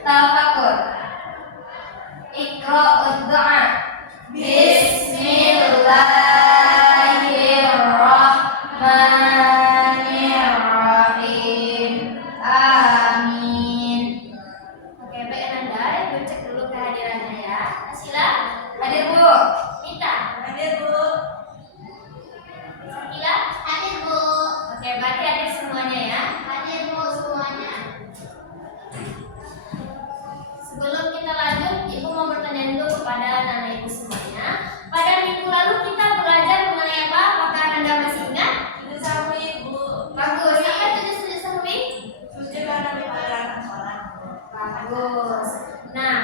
Tafakur. Iqra'ud du'a. Bismillahirrahmanirrahim. Amin. Oke, baik Ananda, Ibu cek dulu kehadirannya ya. Asila, hadir Bu. Mita, hadir Bu. Sakila, hadir Bu. Oke, berarti hadir semuanya ya. Hadir Bu semuanya. Sebelum kita lanjut, Ibu mau bertanya dulu kepada anak-anak Ibu semuanya. Pada minggu lalu kita belajar mengenai apa? Apakah Anda masih ingat? Sujud sahwi, Bu. Bagus. Apa itu sujud sahwi? Sujud karena mengerjakan sholat. Bagus. Nah,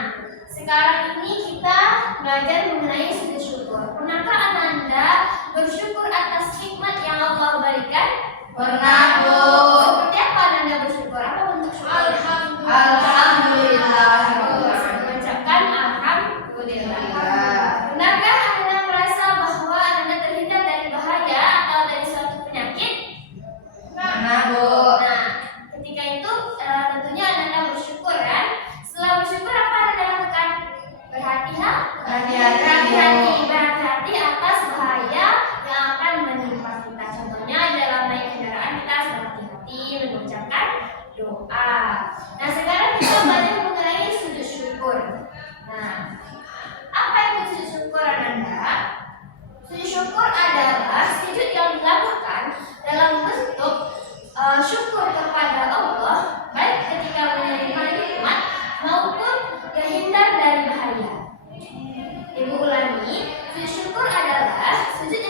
sekarang ini kita belajar mengenai sujud syukur. Pernahkah Anda bersyukur atas nikmat yang Allah berikan? Pernah, Bu. Seperti apa Anda bersyukur? Apa bentuk syukur? Alhamdulillah. Mengucapkan alhamdulillah. Pernahkah Anda merasa bahwa Anda terhindar dari bahaya atau dari suatu penyakit? Pernah, Bu. Nah, ketika itu tentunya Anda bersyukur kan? Setelah bersyukur apa Anda lakukan? Berhati-hati atas bahaya yang akan menimpa kita. Contohnya dalam naik kendaraan kita harus berhati-hati mengucapkan doa. Nah, sekarang kita belajar mengenai sujud syukur. Nah, apa itu sujud syukur Anda? Sujud syukur adalah sujud yang dilakukan dalam bentuk syukur kepada Allah, baik ketika menerima nikmat maupun terhindar dari bahaya. Ibu ulangi, sujud syukur adalah sujud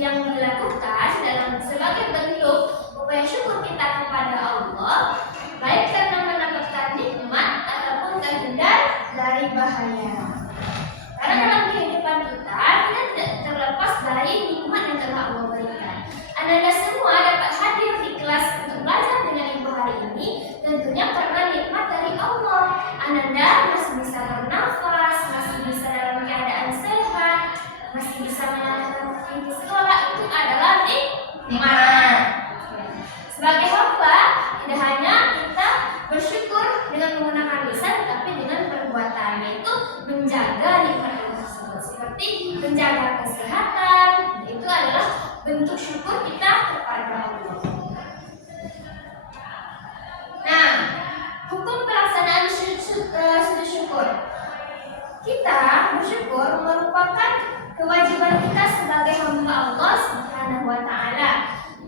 yang dilakukan dalam sebagai bentuk upaya syukur kita kepada Allah, baik karena mendapatkan nikmat ataupun terhindar dari bahaya. Karena dalam kehidupan kita tidak terlepas dari nikmat yang telah Allah berikan. Anda semua dapat hadir di kelas untuk belajar dengan Ibu hari ini tentunya karena nikmat dari Allah. Anda masih bisa bernafas, masih bisa dalam keadaan sehat, masih bisa melakukan di sekolah, itu adalah nikmat. Sebagai hamba, tidak hanya kita bersyukur dengan menggunakan lisan, tapi dengan perbuatan, yaitu menjaga nikmat tersebut, seperti menjaga kesehatan. Itu adalah bentuk syukur kita kepada Allah. Nah, hukum pelaksanaan sujud syukur. Kita bersyukur merupakan kewajiban kita sebagai hamba Allah Subhanahu wa Ta'ala.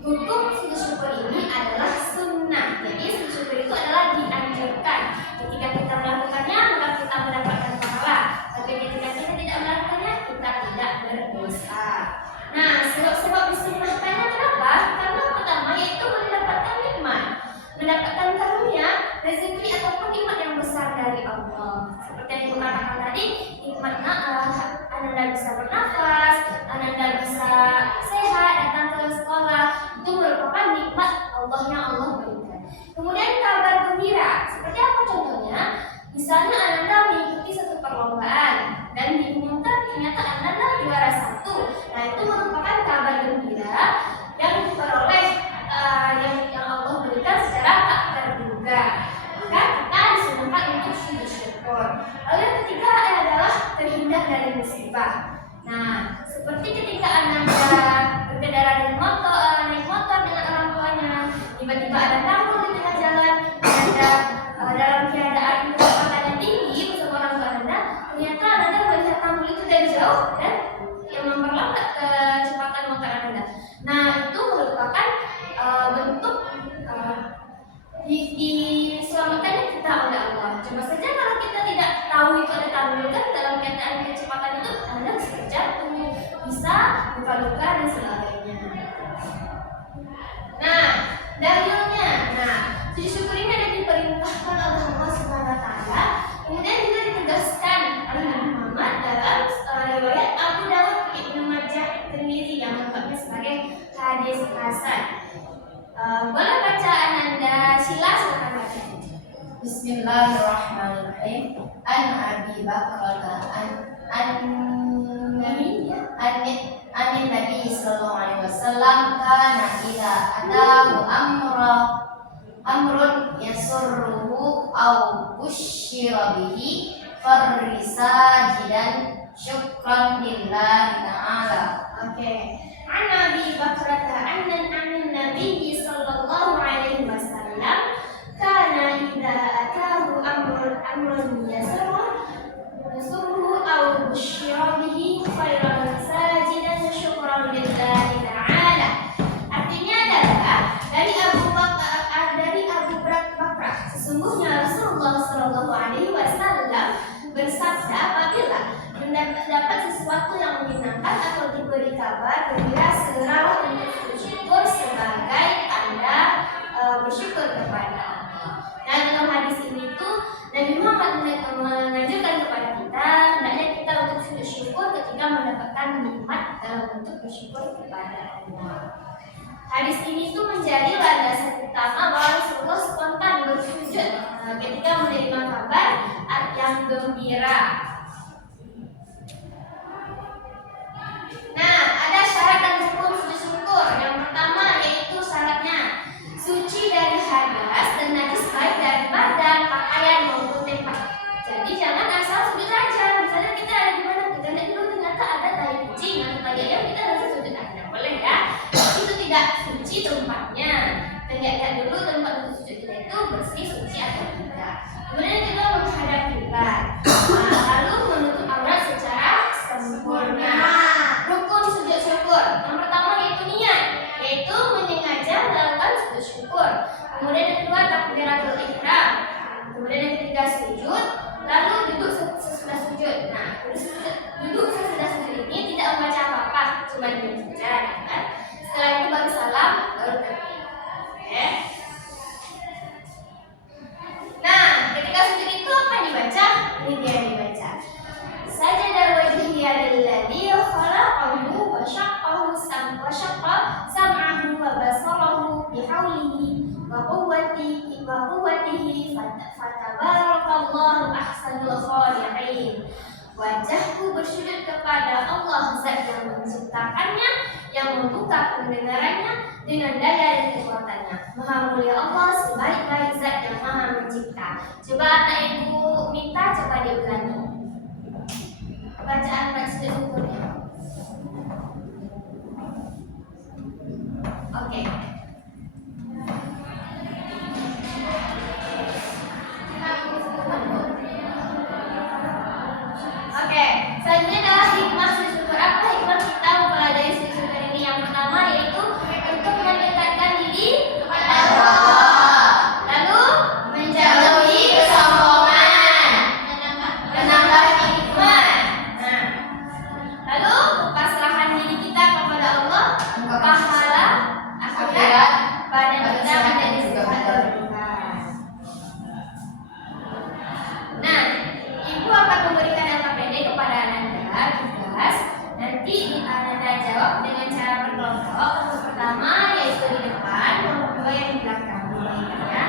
Hukum sujud syukur ini adalah sunnah. Jadi sujud syukur itu adalah dianjurkan. Ketika kita melakukannya, maka kita mendapatkan pahala. Tapi ketika kita tidak melakukannya, kita tidak berdosa. Nah, sebab-sebab disunnahkannya kenapa? Karena pertama yaitu mendapatkan nikmat, mendapatkan karunia, rezeki ataupun nikmat yang besar dari Allah. Seperti yang Ibu katakan tadi, nikmatnya Anda bisa bernafas, Anda bisa sehat, datang ke sekolah, itu merupakan nikmat Allah yang Allah berikan. Kemudian kabar gembira, seperti apa contohnya? Misalnya Anda mengikuti satu perlombaan dan diumumkan ternyata Anda juara 1. Nah, itu merupakan kabar gembira yang diperoleh yang Allah berikan secara tak terduga. Maka kita disunahkan untuk sujud syukur. Lalu yang ketiga adalah terhindar dari musibah. Nah, seperti ketika Anda berkendara naik motor dengan orang tuanya, tiba-tiba ada tanggul di tengah jalan, Anda dalam keadaan kecepatan yang tinggi bersama orang tua Anda, ternyata Anda melihat tanggul itu dari jauh dan yang memperlambat kecepatan motor Anda. Nah, itu merupakan bentuk diselamatkannya kita oleh Allah. Coba saja kalau kita tidak tahu itu ada tanggul, kan dalam keadaan kecepatan itu Anda bisa terjatuh, bisa luka-luka dan sebagainya. Nah, dalilnya, sujud syukur ini ada diperintahkan oleh Allah Subhanahu wa Ta'ala, kemudian juga ditegaskan oleh Nabi Muhammad dalam riwayat Abu Dawud, Ibnu Majah, Tirmizi yang lengkapnya sebagai hadis hasan. Boleh bacaan Anda, silakan baca. Bismillahirrahmanirrahim. An Abi Bakrata an Nabi sallallahu alaihi wasallam kana idza atahu amra amrun yasurruhu aw busyira bihi farrisa jidan syukran lillahi ta'ala. Oke. An Abi Bakrata anna Nabi sallallahu alaihi wasallam kana idza atahu amrun yasurruhu aw busyira bihi khairan sajidan syukran lillahi ta'ala. Artinya adalah dari Abu Bakrah, sesungguhnya Rasulullah sallallahu alaihi wasallam bersabda, apabila mendapat sesuatu yang menyenangkan atau diberi kabar gembira, segeralah untuk bersyukur sebagai tanda bersyukur kepada Allah. Nah, dalam hadis ini tuh Nabi Muhammad mengajarkan kepada kita hendaknya kita untuk bersyukur ketika mendapatkan nikmat dalam bentuk bersyukur kepada Allah. Hadis ini tuh menjadi landasan utama bahwa Rasulullah spontan bersujud ketika menerima kabar yang gembira. Nah, ada syarat dan hukum sujud syukur. Yang pertama yaitu syaratnya suci dari hadas dan najis baik dari badan, pakaian maupun tempat. Jadi jangan asal sujud saja. Misalnya kita ada di mana, kita lihat dulu ternyata ada tai kucing atau tai ayam, kita langsung sujud aja, boleh ya? Itu tidak suci tempatnya. Kita lihat dulu tempat untuk sujud kita itu bersih, suci atau tidak. Kemudian kita menghadap kiblat. Lalu menutup aurat secara sempurna. Rukun sujud syukur. Yang pertama yaitu niat, yaitu menyengaja melakukan sujud syukur. Kemudian yang kedua takbiratul ihram. Kemudian yang ketiga sujud, lalu duduk sesudah sujud. Nah, duduk sesudah sujud ini tidak membaca apa-apa, cuma diam saja, kan? Setelah itu baru salam, baru takbir. Oke. Nah, ketika sujud itu apa yang dibaca? Ini dia yang dibaca. Sajada wajhiya lilladzi khalaqahu wa syaqqahu sam'ahu wa basarahu bihaulihi wa quwwatihi fatabarakallahu ahsanul khaliqin. Wajahku bersujud kepada Allah, Zat yang menciptakannya, yang membuka pendengarannya dengan daya dan kekuatannya. Maha mulia Allah, sebaik-baik Zat yang Maha mencipta. Coba anak ibu minta, coba diulangi bacaan sujud syukurnya. Oke. Oke, selanjutnya adalah hikmah sujud syukur. Apa hikmah kita mempelajari sujud syukur ini? Yang pertama yaitu untuk mendekatkan diri kepada Allah, lalu menjauhi kesombongan, menambah nikmat. Nah, lalu pasrahan diri kita kepada Allah, pahala akhirat badan kita menjadi sehat dan berkah. Nah, ibu akan memberikan data pendek kepada Ananda tugas. Nanti Ananda jawab dengan cara berkelompok. Yang pertama yaitu di depan, yang kedua yang di belakang. Ya.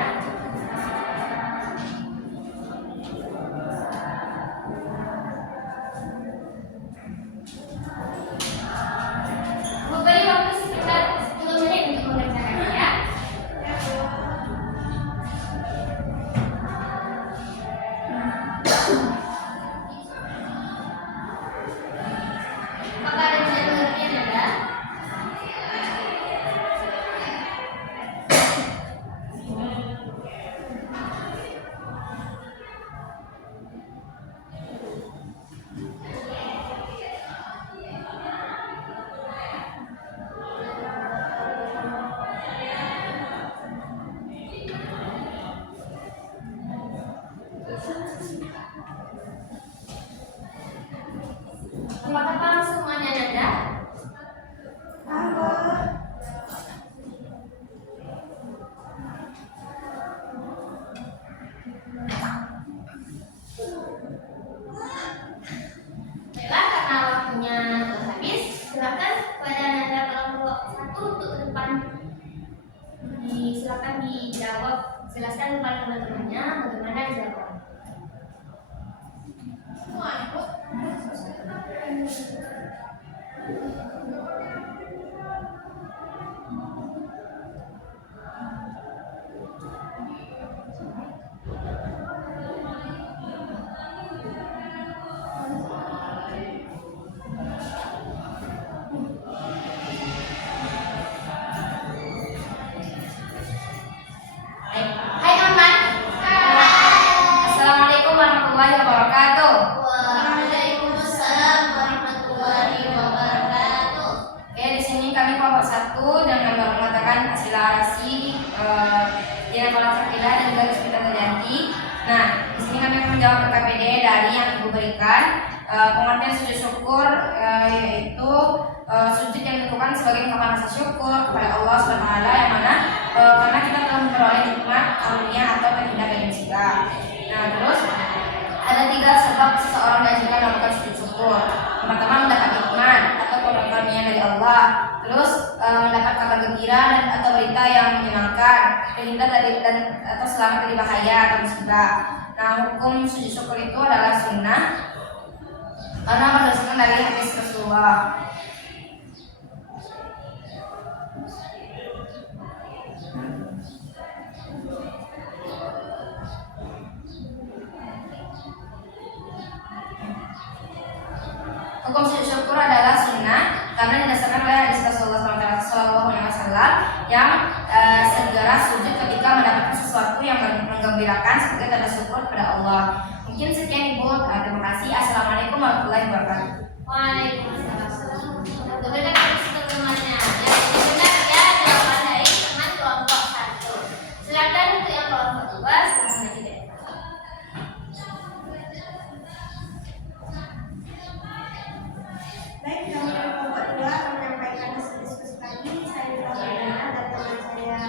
Beri waktu sekitar 10 menit untuk mengerjakannya ya. Apakah ada yang mengerti Anda? Apakah paham semuanya Nanda? Baiklah, karena waktunya telah habis, silakan kepada Nanda kelompok 1 untuk ke depan. Silakan dijawab, jelaskan kepada teman-temannya bagaimana jawab. Semua, Ibu. juga kesulitan terjadi. Nah, di sini kami akan menjawab PKPD dari yang Ibu berikan. Pengertian sujud syukur yaitu sujud yang dilakukan sebagai ungkapan rasa syukur kepada Allah SWT yang mana karena kita telah memperoleh nikmat, karunia atau keindahan dari kita. Nah, terus ada 3 sebab seseorang diajarkan melakukan sujud syukur. Yang pertama, mendapat nikmat atau karunia dari Allah. Terus mendapat kabar gembira dan atau berita yang menyenangkan, terhindar dari atau selamat dari bahaya atau musibah. Nah, hukum sujud syukur itu adalah sunnah karena berdasarkan dari hadis Rasulullah. Hukum sujud syukur adalah sunnah karena didasarkan oleh hadis Rasulullah SAW yang segera sujud ketika mendapatkan sesuatu yang menggembirakan sebagai tanda syukur kepada Allah. Mungkin sekian Ibu, terima kasih. Assalamualaikum warahmatullahi wabarakatuh. Waalaikumsalam. Benar teman-temannya. Yang benar ya jawaban dari teman kelompok 1. Silakan untuk yang kelompok 2 silahkan aja deh. Baik, kami dari kelompok 2 akan menyampaikan hasil diskusi kami. Saya Dina dan teman saya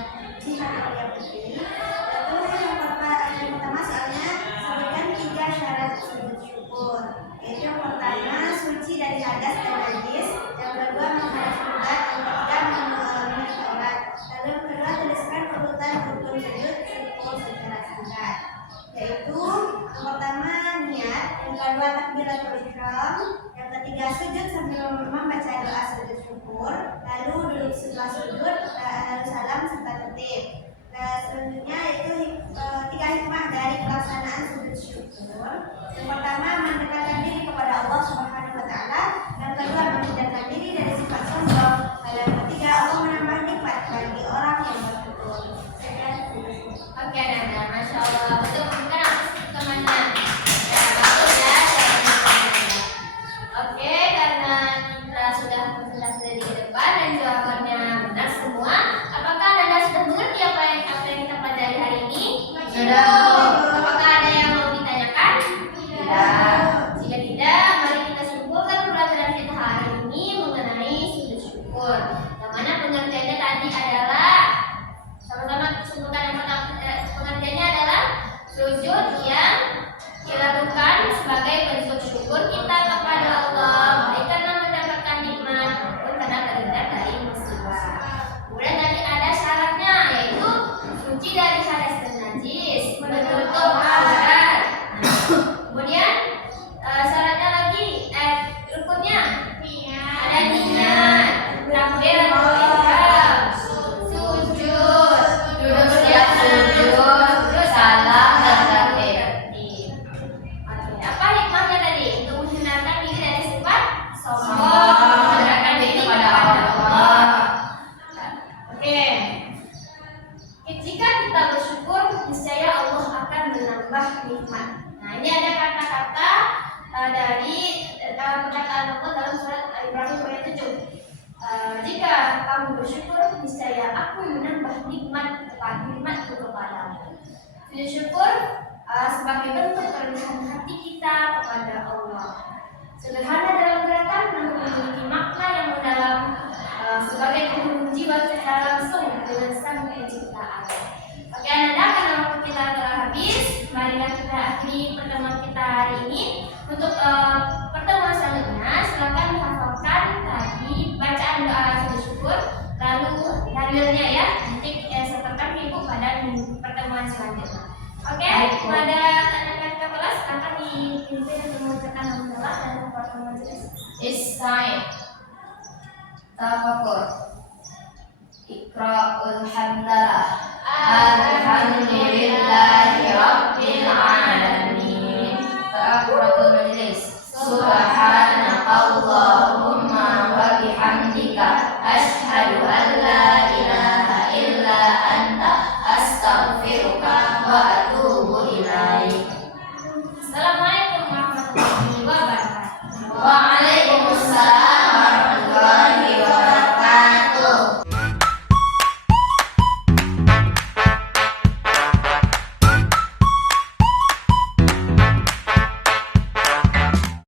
Jihan Aulia Putri. Yaitu yang pertama soalnya sebutkan 3 syarat sujud syukur. Yaitu yang pertama suci dari hadas dan najis, yang kedua menghadap kiblat, yang ketiga memenuhi sholat. Lalu yang kedua tuliskan urutan rukun sujud syukur secara singkat. Yaitu yang pertama niat, yang kedua takbiratul ihram, yang ketiga sujud sambil membaca doa sujud syukur, lalu duduk setelah sujud, lalu salam serta tertib. Selanjutnya yaitu 3 hikmah dari pelaksanaan sujud syukur. Yang pertama mendekatkan diri kepada Allah Subhanahu Wa Taala, yang kedua menghindarkan diri dari sifat sombong, lalu yang ketiga Allah menambah nikmat bagi orang yang bersyukur. Oke, Nanda, Masya Allah. Betul, mungkin apa sih temannya? Ya, bagus ya. Oke, karena kita sudah presentasi dari depan dan jawabannya benar semua, apakah Nanda sudah mengerti apa yang kita pelajari hari ini? Sudah. Apakah ada yang mau ditanyakan? Tidak. Jika tidak, mari kita simpulkan pelajaran kita hari ini mengenai sujud syukur. Yang mana pengertiannya tadi adalah sama-sama simpulkan yang pertama. Pengertiannya adalah sujud yang dilakukan sebagai bentuk syukur kita kepada Allah, baik karena mendapatkan nikmat maupun karena terhindar dari musibah. Kemudian tadi ada syaratnya, yaitu suci dari hadas dan najis, menutup aurat. Kemudian syaratnya lagi, rukunnya ada niat, takbiratul ihram, sujud, duduk siap sujud, salam dan tertib. Oke, apa hikmahnya tadi? Untuk menghindarkan diri dari sifat sombong, mendekatkan diri kepada Allah. Oke. Jika kita bersyukur, niscaya Allah akan menambah nikmat. Nah, ini ada kata-kata dari perkataan Allah dalam surat Al-Ibrahim ayat 7. Jika kamu bersyukur, niscaya aku menambah nikmatku kepadamu. Sujud syukur sebagai bentuk kerendahan hati kita kepada Allah. Sederhana dalam gerakan, namun memiliki makna yang mendalam sebagai penghubung jiwa secara langsung dengan Sang Pencipta alam. Oke, Anda, karena waktu kita telah habis, marilah kita akhiri pertemuan kita hari ini. Untuk pertemuan selanjutnya, silakan dihafalkan tadi bacaan doa sujud syukur, lalu dalilnya ya, nanti sertakan Ibu pada pertemuan selanjutnya. Oke, pada tanyakan ke kelas akan dipimpin untuk mengucapkan alhamdulillah dan membuatkan majelis. Istai tafakur Iqra'ul hamda